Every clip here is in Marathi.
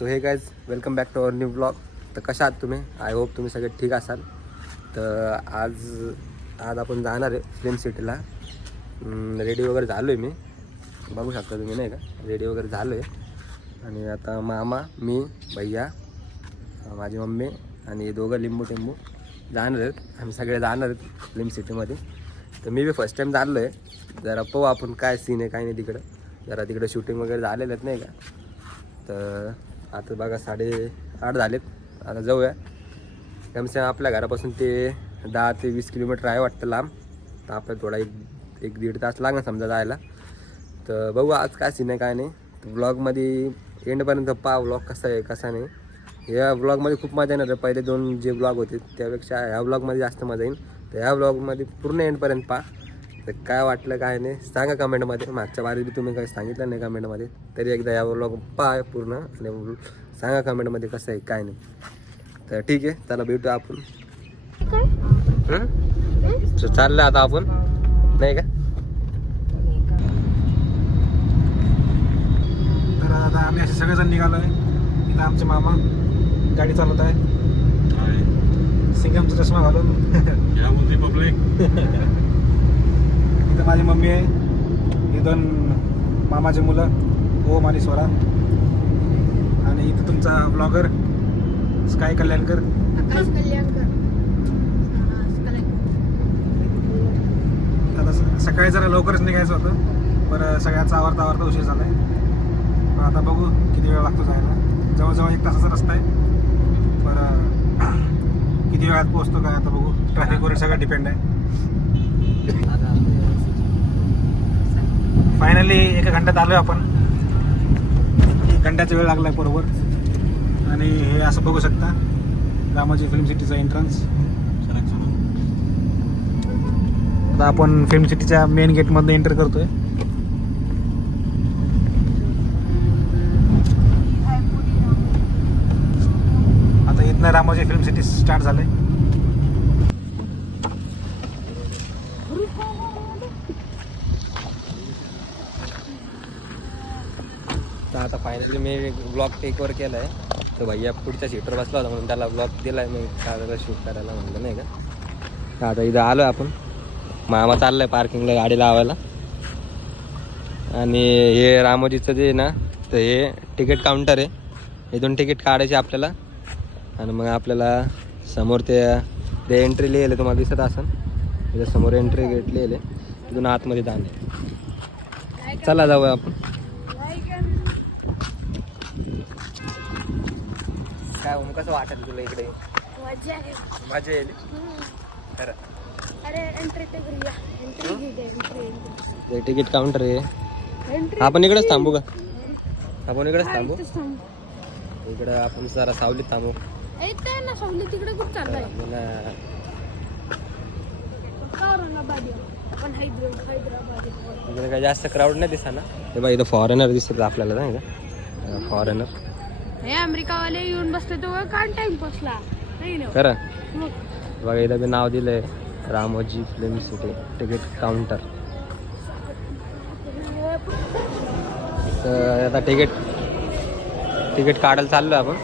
So hey guys welcome back to our new blog. तर कशा आहात तुम्ही? आय होप तुम्ही सगळे ठीक असाल. तर आज आपण जाणार आहे फिल्म सिटीला. रेडी वगैरे झालो आहे, मी बघू शकता तुम्ही नाही का, रेडी वगैरे झालो आहे. आणि आता मामा, मी, भैया, माझी मम्मी आणि दोघं लिंबू टिंबू जाणार आहेत. आम्ही सगळे जाणार आहेत फिल्म सिटीमध्ये. तर मी बी फर्स्ट टाईम चाललो आहे. जरा पाहू आपण काय सीन आहे काय नाही तिकडं. जरा तिकडं शूटिंग वगैरे झालेलं आहेत नाही का. तर आता बघा 8:30 झालेत. आता जाऊया. कमसे कम आपल्या घरापासून ते 10 ते 20 किलोमीटर आहे वाटतं लांब. तर आपल्याला थोडा एक दीड तास लागणार समजा जायला. तर बघू आज काय सीन आहे काय नाही. तर ब्लॉगमध्ये एंडपर्यंत पहा व्लॉग कसा आहे कसा नाही. या ब्लॉगमध्ये खूप मजा येणार आहे. पहिले 2 जे ब्लॉग होते त्यापेक्षा ह्या ब्लॉगमध्ये जास्त मजा येईल. तर ह्या ब्लॉगमध्ये पूर्ण एंडपर्यंत पहा. तर काय वाटलं काय नाही सांगा कमेंटमध्ये. मागच्या बारीत तुम्ही काही सांगितलं नाही कमेंटमध्ये, तरी एकदा या व्लॉग पहा पूर्ण आणि सांगा कमेंटमध्ये कसं आहे काय नाही. तर ठीक आहे, चला भेटू आपण. चाललं आता आपण नाही का. तर आता आम्ही असे सगळेजण निघालो आहे. इथं आमचे मामा गाडी चालवत आहे सिंगमचा चष्मा घालून. पब्लिक इथं माझी मम्मी आहे. हे 2 मामाचे मुलं ओम आणि स्वरा. आणि इथं तुमचा ब्लॉगर स्काय कल्याणकर. आता सकाळी जरा लवकरच निघायचं होतं, पण सगळ्यांचा आवरता उशीर झाला आहे. पण आता बघू किती वेळ लागतो जायला. जवळजवळ 1 तासाचा रस्ता आहे. पण किती वेळात पोहोचतो काय आता बघू. ट्रॅफिकवर सगळं डिपेंड आहे. फायनली 1 घंट्यात आलो आहे आपण. 1 घंट्याचा वेळ लागला आहे बरोबर. आणि हे असं बघू शकता रामोजी फिल्म सिटीचा एंट्रन्स. आता आपण फिल्म सिटीच्या मेन गेटमधून एंटर करतोय. आता इथनं रामोजी फिल्म सिटी स्टार्ट झालंय. तर आता फायनली मी ब्लॉग टेकवर केला आहे. तर भैया पुढच्या सीटवर बसला होता म्हणून त्याला ब्लॉग दिला आहे मी काढायला शूट करायला म्हणलं नाही का. तर आता इथं आलो आहे आपण. मामा चाललं आहे पार्किंगला गाडी लावायला. आणि हे रामोजीचं जे ना, तर हे तिकीट काउंटर आहे. इथून तिकीट काढायचे आपल्याला. आणि मग आपल्याला समोर ते एंट्री लिहिलं तुम्हाला दिसत असेल. त्याच्या समोर एंट्री गेट लिहिले. तिथून आतमध्ये जाणे. चला जाऊया आपण. काय म्हणून कसं वाटत तुला इकडे? मजा येईल खरं. तिकीट काउंटर आहे. आपण इकडेच थांबू का? आपण इकडेच थांबू. इकडं आपण जरा सावलीत थांबू. तिकडे खूप चाललाय. इकडे काही जास्त क्राऊड नाही दिसा ना. हे बघा इथं फॉरेनर दिसतात आपल्याला नाही का. फॉरेनर हे अमेरिकावाले येऊन बसले तो काय टाइम पोचला खरं. बघा इथं बी नाव दिलंय Ramoji film city ticket counter. तर आता तिकीट काढायला चाललो आपण.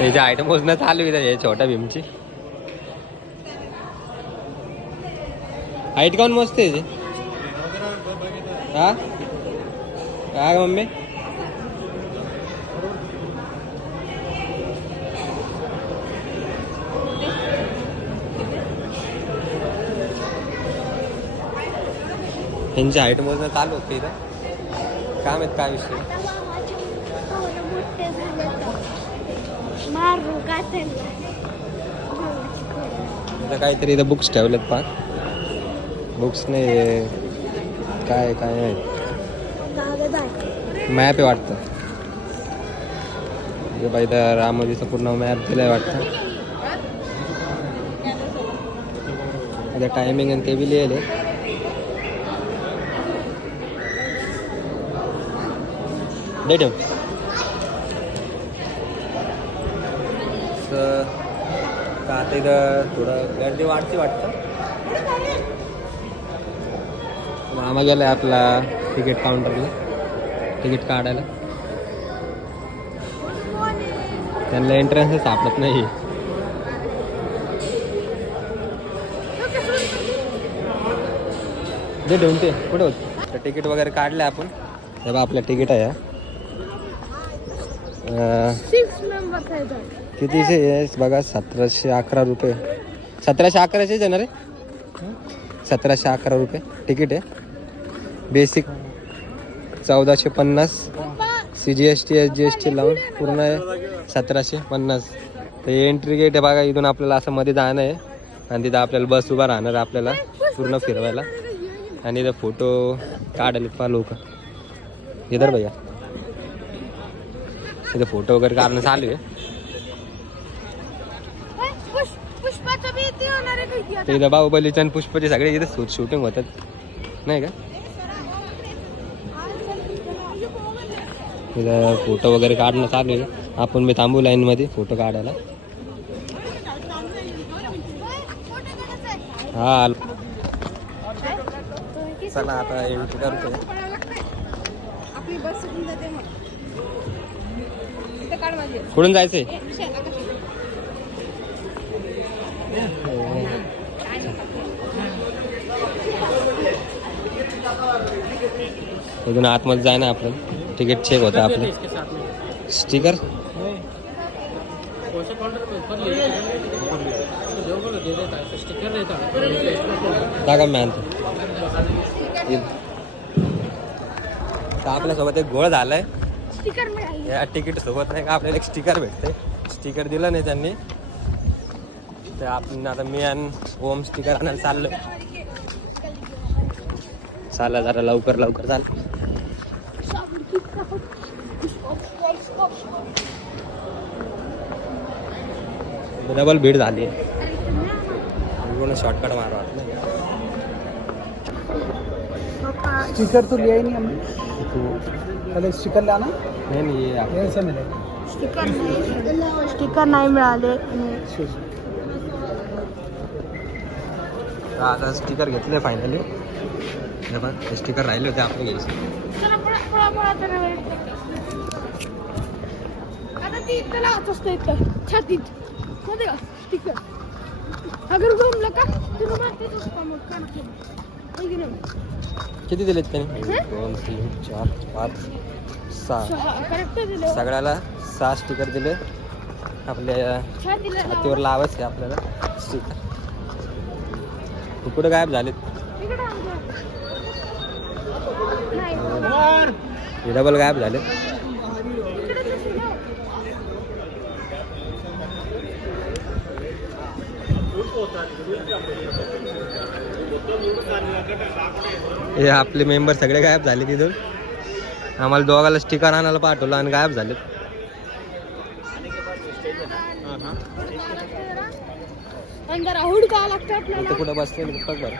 इथे आयटम मोजणं चालू आहे छोट्या भीमची. हाईट काऊन मस्त आहे. हा काय मम्मी? त्यांची हाईट मोजणं चालू होतं इथं. काय माहित काय विषय. इथं काहीतरी इथं बुक्स ठेवलेत पहा. बुक्स नाही काय नाही. मॅप आहे वाटतं. बाई इथं रामोजीचं पूर्ण मॅप दिलाय वाटतं. इथं टायमिंग आणि ते बी लिहिले. ठेव. आता इथं थोडं गर्दी वाढते वाटतं. मामा गेलाय आपला तिकीट काउंटरला तिकीट काढायला. त्यांना एंट्रन्सच सापडत नाही. जे ठेवून ते कुठे होत तर तिकीट वगैरे काढलं आपण. तेव्हा आपलं तिकीट आहे. 6 मेंबर्स आहेत. कितीचे आहे बघा 1711 रुपये. 1711चेच आहे ना रे. 1711 रुपये तिकीट आहे. बेसिक 1450. CGST SGST लावून पूर्ण आहे 1750. तर एंट्री गेट आहे बघा. इथून आपल्याला असं मध्ये जाणं आहे आणि तिथं आपल्याला बस उभा राहणार आहे आपल्याला पूर्ण फिरवायला. आणि इथं फोटो काढायला पहा लोक. इधर भैया इथं फोटो वगैरे काढणं चालू आहे. पुष्पाचं बी ते होणार आहे काही तर इथं बाहुबलीचे आणि पुष्पाचे सगळे इथं शूटिंग होतात नाही का. इथं फोटो वगैरे काढणं चालू आहे. आपण मी थांबू लाईनमध्ये फोटो काढायला. हा चला आता एंट्री करतोय. आपली बस सुटून जाते मग. इथं काढ माझे. कुठून जायचंय. इथून आतमध्ये जाय ना आपलं तिकीट चेक होतं आपलं. स्टिकर जागा मी आणतो. तर आपल्यासोबत एक घोळ झालाय. स्टिकर मिळाली. या तिकीट सोबत नाही का आपल्याला एक स्टिकर भेटते. स्टिकर दिलं नाही त्यांनी. तर आपण आता मी आणि ओम स्टिकर आणायला चाललो. चाला जरा लवकर लवकर चाल. डबल भीड झाली. शॉर्टकट मारा वाटलं. स्टिकर तो लिया ही नहीं हमने. पहले स्टिकर लाना. नाही ऐसा मिलेगा. स्टिकर नाही मिळाले. आता स्टिकर घेतले फायनली. स्टिकर राहिले होते आपण घ्यायचे. आता ती इथं लावत असतं इथं छातीत मध्ये का स्टिकर. अगर घुमलं का तुला मारतेच असतं मग काय. किती दिलेत त्यांनी. 1 2 3 4 5 6 करेक्ट दिलं. सगळ्याला 6 स्टिकर दिले. आपल्या छातीला छातीवर लावायचे आपल्याला स्टिकर. कुठे गायब झालेत. नाही डबल गायब झाले. हे आपले मेंबर सगळे गायब झाले तिथून. आम्हाला दोघाला स्टिकर आणायला पाठवलं आणि गायब झाले. जरा हुडका लागतं आपल्याला. कुठं बसले बघ बरं.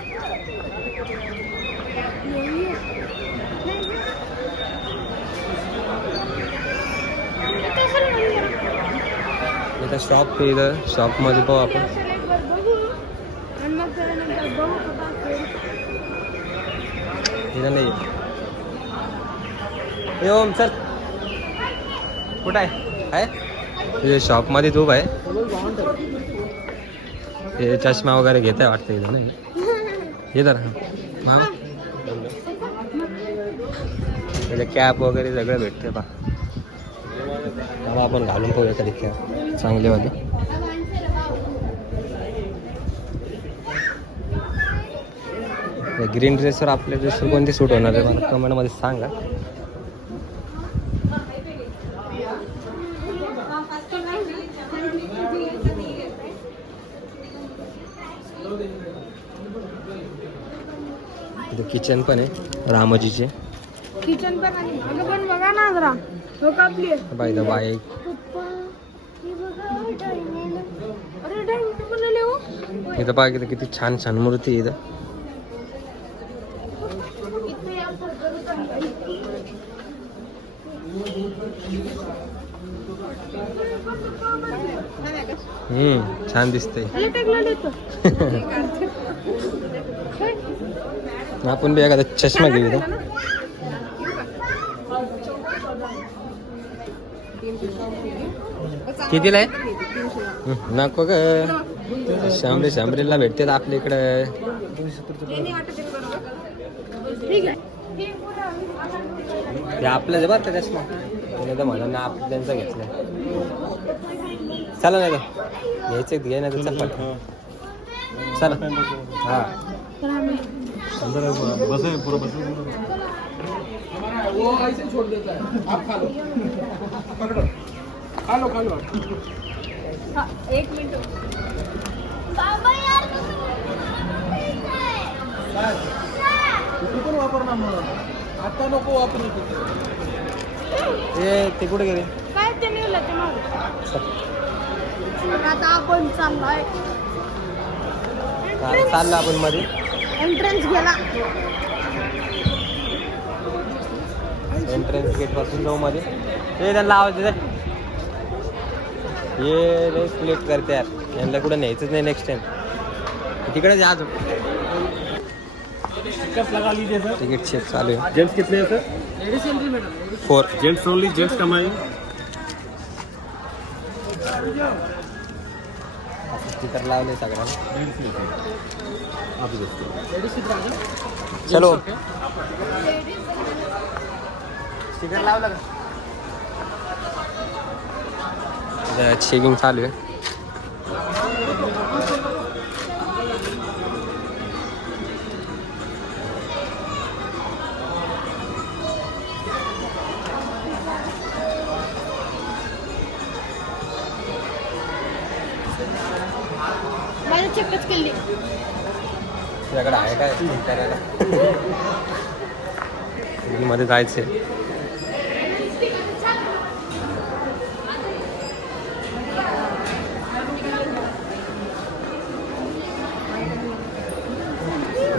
इथं शॉप इथं शॉपमध्ये पाहू आपण. इथं नाही. ए ओम सर कुठं आहे. इथे शॉपमध्ये तू आहे. हे चष्मा वगैरे घेत आहे वाटतं इथं नाही. हे तर मामा म्हणजे कॅप वगैरे सगळं भेटते पा. तेव्हा आपण घालून पाहूया कधी कॅप चांगले वाले. ग्रीन ड्रेसवर आपल्या ड्रेसवर कोणती सूट होणार आहे मला कमेंटमध्ये सांगा. किचन पण आहे रामोजीचे. किचन पण आहे. अगं पण बघा ना जरा हो कापली बाय द बाईक. अरे डायमंड बनवले हो. इथं बघा इथं किती छान छान मूर्ती आहे इथं. छान दिसतंय. आपण बी एखादा चष्मा घेऊ इथं. कितीला आहे? नको ग, शांबरीला भेटते आपल्या इकडं. ते आपलं बरं का चष्मा तर म्हणा ना, आपण त्यांचा घेतलाय. चला नाही का घ्यायचं घे ना त्याचा पट. चला हा बस आहे पूरा बस. एक मिनिट. पण वापरणार मला आता नको वापरू. ते कुठे गेले? काय ते नेलं ते मागे. आता आपण चाललोय. चाललं आपण मध्ये. एंट्रन्स गेला. एंट्रन्स गेट पासून जाऊ मध्ये. ते त्यांना आवाज देतात. ये लय प्लेट करते यार, यांना कुठं न्यायचंच नाही नेक्स्ट टाइम. तिकडेच आज लगा लीजिए सर. तिकीट चेक चालू आहे. जेंट्स कितने हैं सर? 4. Gents only. जेंट्स कमाई. स्टिकर लावले सगळ्यांना. चलो स्टिकर लावलं का? चेकिंग चालू आहे. माझी चेकच केली. तुझ्याकडे आहे काय करायला? मध्ये जायचंय.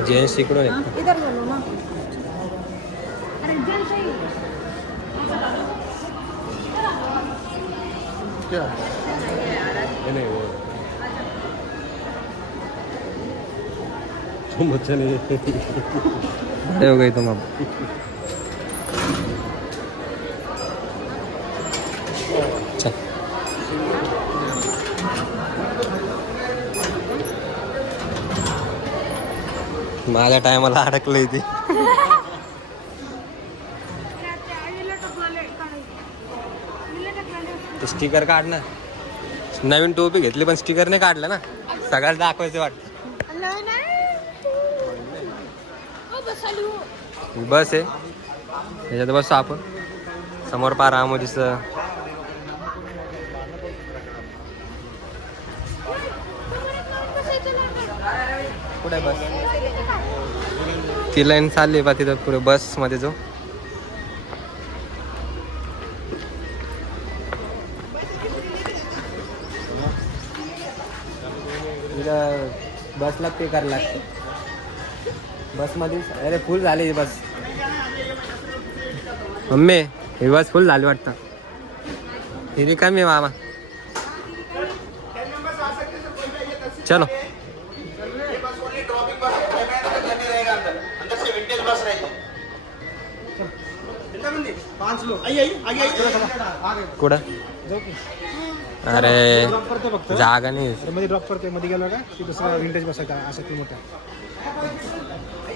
जेंट्स इकडून आहे. इधर बोलो ना. अरे जेंट्स आहे. क्या? नहीं वो बच्चा नहीं. हो गई तुम अब. चल माझ्या टायमाला अडकलंय ते. स्टिकर काढ ना. नवीन टोपी घेतली पण स्टिकर नाही काढलं ना. सगळ्याला दाखवायचं वाटतं. बस आहे त्याच्यात बसू आपण. समोर पार रामोजीचं. कुठे बस? ती लाईन चालली बा तिथं पुढे बस मध्ये जाऊ. बसला पे करायला लागते. बसमध्ये अरे फुल झाली बस. मम्मी ही बस फुल झाली वाटतं. ही रिकामी मामा. चलो कुठं? अरे जागा नाही. मध्ये ड्रॉप करते. मध्ये गेला का की दुसरा विंटेज बसायचा असं की मोठा.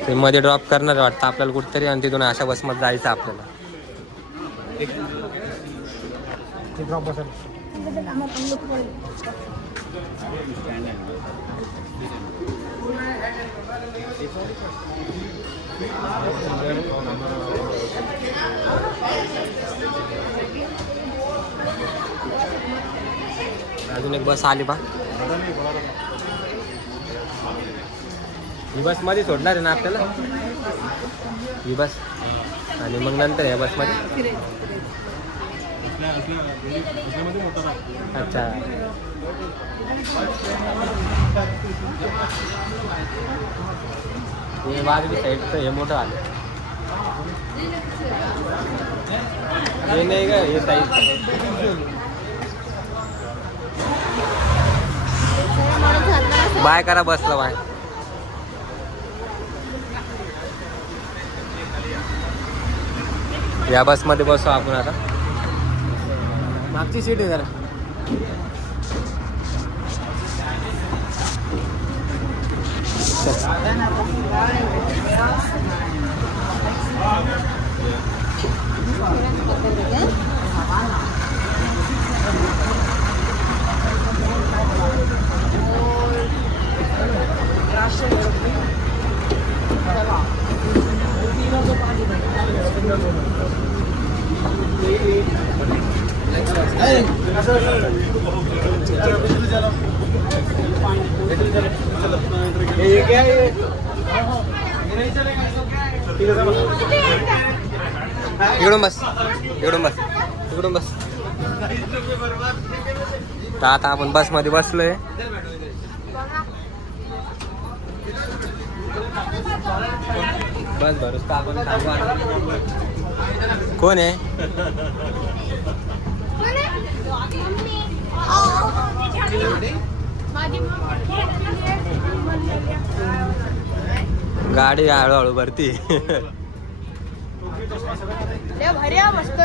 ते मध्ये ड्रॉप करणार वाटतं आपल्याला कुठतरी आणि तिथून अशा बसमध्ये जायचं आपल्याला. ड्रॉप बसायला. अजून एक बस आली बा. ही बस मध्ये सोडणार आहे ना आपल्याला. ही बस आणि मग नंतर या बस मध्ये. अच्छा हे बाजूची साईडचं हे मोठं आलं. हे नाही का हे साईड. बाय करा बसला बाय. या बसमध्ये बसू आपण आता. मागची सीट आहे जरा. इकडून बस, इकडून बस, इकडून बस. तर आता आपण बसमध्ये बसलोय. बस भरूच तर आपण थांबू आता. कोण आहे? गाडी हळूहळू भरती. भर्या मस्त